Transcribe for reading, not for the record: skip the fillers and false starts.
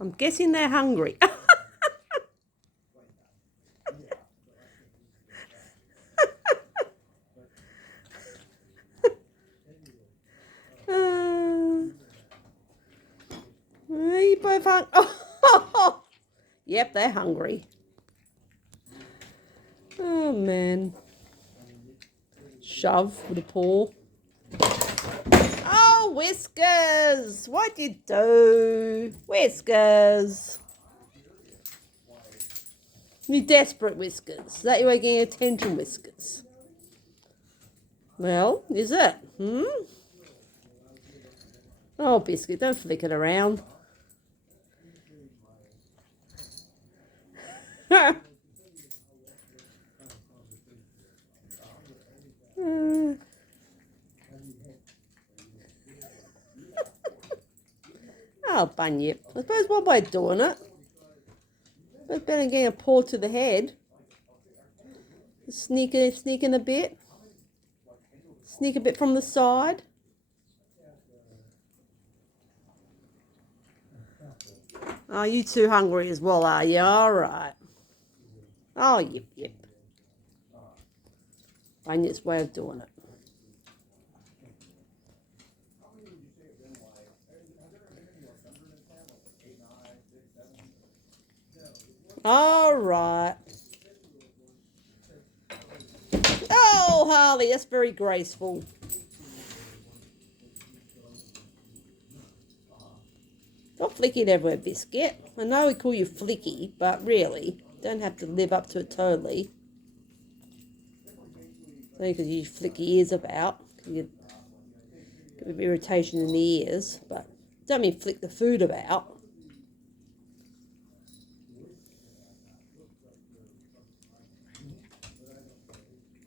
I'm guessing they're hungry. Are you both hungry? Oh, yep, they're hungry. Oh, man. Shove with a paw. Oh, Whiskers! What'd you do? Whiskers! You desperate, Whiskers. Is that your way of getting attention, Whiskers? Well, is it? Oh, Biscuit, don't flick it around. Oh, Bunyip. I suppose one way of doing it. It's better than getting a paw to the head. Sneak in a bit. Sneak a bit from the side. Oh, you two hungry as well, are you? All right. Oh, yep. Bunyip's way of doing it. All right. Oh, Harley, that's very graceful. Not Flicky everywhere, Biscuit. I know we call you Flicky, but really, don't have to live up to it totally. Only because you flick your ears about. You get a bit of irritation in the ears, but don't mean flick the food about.